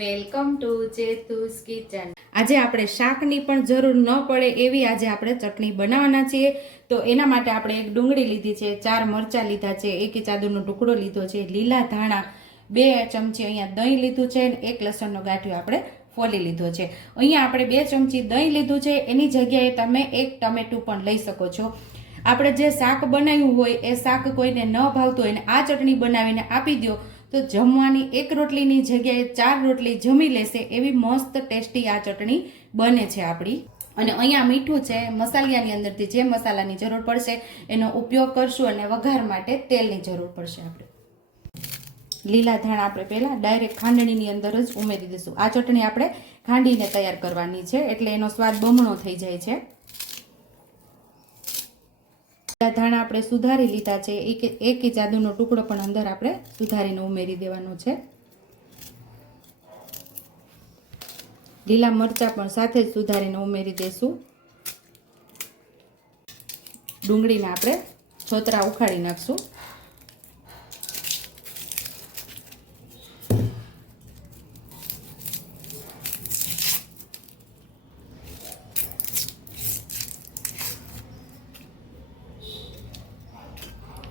Welcome to ચેતુસ kitchen. આજે આપણે શાકની પણ જરૂર ન પડે એવી આજે આપણે ચટણી બનાવવાના છીએ। તો એના માટે આપણે એક ડુંગળી લીધી છે, 4 મરચાં લીધા છે, 1 ઇંચ આદુનો ટુકડો લીધો છે, લીલા ધાણા 2 ચમચી અહીંયા દહીં લીધું છે, 1 લસણનો ગાંઠિયો આપણે ફોલી લીધો છે। અહીંયા આપણે 2 ચમચી દહીં લીધું છે, એની જગ્યાએ તમે 1 ટમેટું પણ લઈ શકો છો। આપણે જે શાક બનાવ્યું હોય એ શાક કોઈને ન ભાવતું હોય ને આ ચટણી બનાવીને આપી દો તો જમવાની 1 રોટલીની જગ્યાએ 4 રોટલી જમી લેશે એવી મસ્ત ટેસ્ટી આ ચટણી બને છે આપણી। અને અહીંયા મીઠું છે, મસાલિયાની અંદરથી જે મસાલાની જરૂર પડશે એનો ઉપયોગ કરશું અને વઘાર માટે તેલની જરૂર પડશે આપણે। લીલા ધાણા આપણે પહેલાં ડાયરેક્ટ ખાંડણીની અંદર જ ઉમેરી દઈશું। આ ચટણી આપણે ખાંડીને તૈયાર કરવાની છે એટલે એનો સ્વાદ બમણો થઈ જાય છે। ધાણા આપણે સુધારી લીધા છે, 1 ઇંચ આદુનો ટુકડો પણ અંદર આપણે સુધારીને ઉમેરી દેવાનો છે। લીલા મરચાં પણ સાથે જ સુધારીને ઉમેરી દેશું। ડુંગળીને આપણે છોતરા ઉખાડી નાખશું।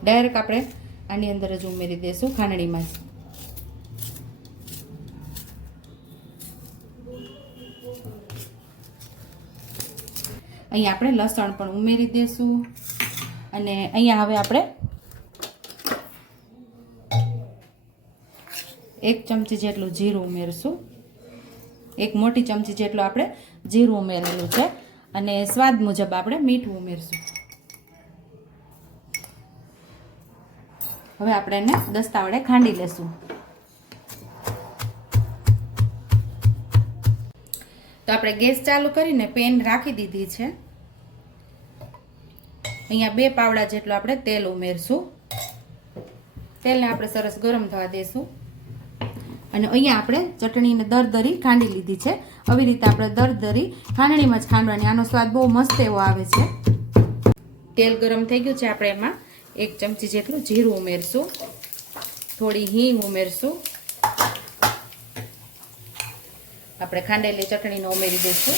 ડાયરેક્ટ આપણે આની અંદર જ ઉમેરી દઈશું ખાંડણીમાં જ। અહીંયા આપણે લસણ પણ ઉમેરી દઈશું અને અહીંયા હવે આપણે 1 ચમચી જેટલું જીરું ઉમેરશું। 1 મોટી ચમચી જેટલું આપણે જીરું ઉમેરેલું છે અને સ્વાદ મુજબ આપણે મીઠું ઉમેરશું। હવે આપણે એને દસ્તા વડે ખાંડી લેશું। તો આપણે ગેસ ચાલુ કરીને પેન રાખી દીધી છે। અહીંયા 2 પાવડા જેટલું આપણે તેલ ઉમેરશું। તેલને આપણે સરસ ગરમ થવા દેશું અને અહીંયા આપણે ચટણીને દરદરી ખાંડી લીધી છે। આવી રીતે આપણે દરદરી ખાંડણીમાં જ ખાંડવાની, આનો સ્વાદ બહુ મસ્ત એવો આવે છે। તેલ ગરમ થઈ ગયું છે, આપણે એમાં 1 ચમચી જેટલું જીરું ઉમેરશું, થોડી હિંગ ઉમેરશું, આપણે ખાંડેલી ચટણીને ઉમેરી દઈશું।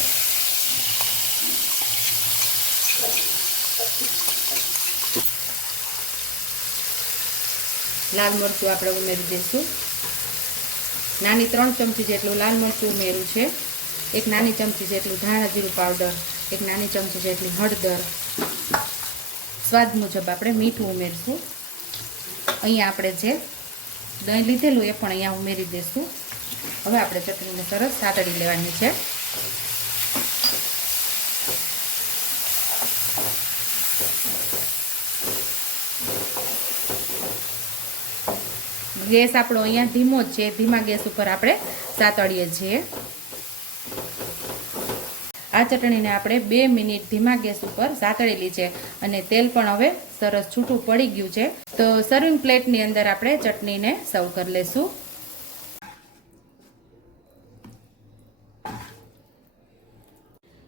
લાલ મરચું આપણે ઉમેરી દઈશું। નાની 3 ચમચી જેટલું લાલ મરચું ઉમેર્યું છે, 1 નાની ચમચી જેટલું ધાણા જીરું પાવડર, 1 નાની ચમચી જેટલી હળદર, સ્વાદ મુજબ આપણે મીઠું ઉમેરશું। અહીંયા આપણે જે દહીં લીધેલું એ પણ અહીંયા ઉમેરી દઈશું। હવે આપણે ચટણીને સરસ સાતળી લેવાની છે। ગેસ આપણો અહીંયા ધીમો જ છે, ધીમા ગેસ ઉપર આપણે સાતળીએ છીએ। આ ચટણીને આપણે 2 મિનિટ ધીમા ગેસ ઉપર સાતળેલી છે અને તેલ પણ હવે સરસ છૂટું પડી ગયું છે। તો સર્વિંગ પ્લેટની અંદર આપણે ચટણીને સર્વ કરી લેશું।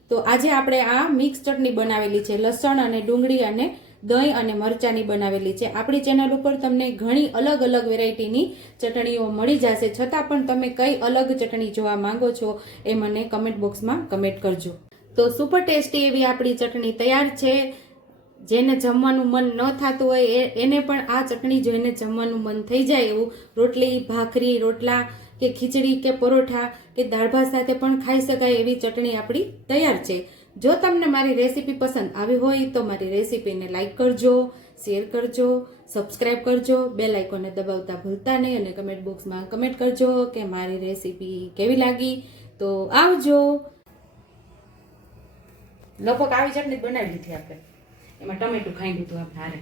તો આજે આપણે આ મિક્સ ચટણી બનાવેલી છે, લસણ અને ડુંગળી અને દહીં અને મરચાંની બનાવેલી છે। આપણી ચેનલ ઉપર તમને ઘણી અલગ અલગ વેરાયટીની ચટણીઓ મળી જશે, છતાં પણ તમે કઈ અલગ ચટણી જોવા માંગો છો એ મને કમેન્ટ બોક્સમાં કમેન્ટ કરજો। તો સુપર ટેસ્ટી એવી આપણી ચટણી તૈયાર છે। જેને જમવાનું મન ન થતું હોય એને પણ આ ચટણી જોઈને જમવાનું મન થઈ જાય એવું રોટલી, ભાખરી, રોટલા કે ખીચડી કે પરોઠા કે દાળ ભાત સાથે પણ ખાઈ શકાય એવી ચટણી આપણી તૈયાર છે। જો તમને મારી રેસીપી પસંદ આવી હોય તો મારી રેસીપીને લાઈક કરજો, શેર કરજો, સબસ્ક્રાઈબ કરજો, બેલ આઇકોનને દબાવતા ભૂલતા નહીં અને કમેન્ટ બોક્સમાં કમેન્ટ કરજો કે મારી રેસીપી કેવી લાગી। તો આવજો। લગભગ આવી ચટણી બનાવી લીધી આપણે, એમાં ટમેટું ખાઈ લીધું આપણે હારે।